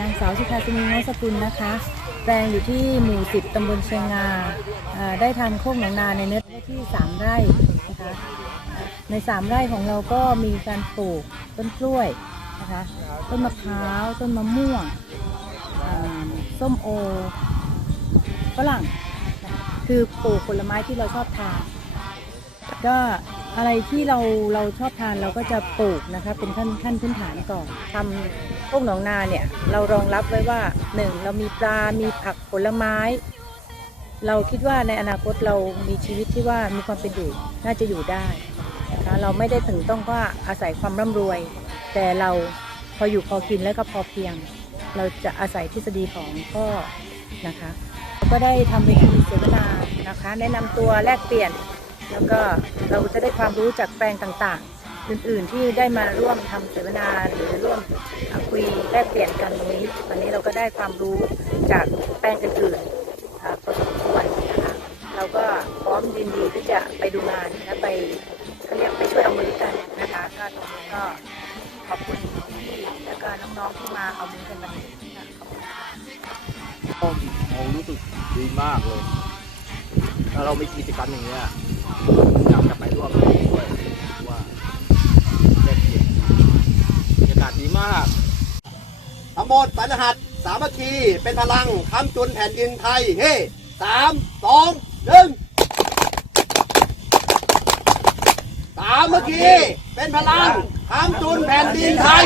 นางสาวชิคาสมีนสกุลนะคะ แปลงอยู่ที่หมู่สิบตำบลเชียงงาได้ทำโคกหนองนาในเนื้อที่สามไร่นะคะในสามไร่ของเราก็มีการปลูกต้นกล้วยนะคะต้นมะพร้าวต้นมะม่วงส้มโอฝรั่งคะคือปลูกผลไม้ที่เราชอบทานก็ อะไรที่เราเราชอบทานเราก็จะปลูกนะคะเป็นขั้นขั้นพื้นฐานก่อนทำพวกหนองนาเนี่ยเรารองรับไว้ว่าหนึ่งเรามีปลา มีผักผลไม้ เราคิดว่าในอนาคตเรามีชีวิตที่ว่ามีความเป็นอยู่น่าจะอยู่ได้นะคะเราไม่ได้ถึงต้องว่าอาศัยความร่ำรวย แต่เราพออยู่พอกินแล้วก็พอเพียง เราจะอาศัยทฤษฎีของพ่อนะคะ ก็ได้ทำเวทีเสวนานะคะ แนะนำตัวแลกเปลี่ยน แล้วก็เราจะได้ความรู้จากแปลงต่างๆ อื่นๆที่ได้มาร่วมทำเสวนาหรือร่วมคุยแลกเปลี่ยนกันตรงนี้ วันนี้เราก็ได้ความรู้จากแปลงอื่นๆอะพอสมควรนะคะเราก็พร้อมยินดีที่จะไปดูงานและไปเขาเรียกไปช่วยเอามือกันนะคะก็ตรงนี้ก็ขอบคุณพี่แล้วก็น้องๆที่มาเอามือกันมาค่ะขอบคุณค่ะเรารู้สึกดีมากเลย ถ้าเรามีกิจกรรมอย่างเงี้ย อยากจะไปร่วมด้วยว่าเล่นเกมบรรยากาศดีมากทั้งหมดปัญหัสสามัคคีเป็นพลังคำจุนแผ่นดินไทย เฮ้สามสองหนึ่งสามัคคีเป็นพลังคำจุนแผ่นดินไทย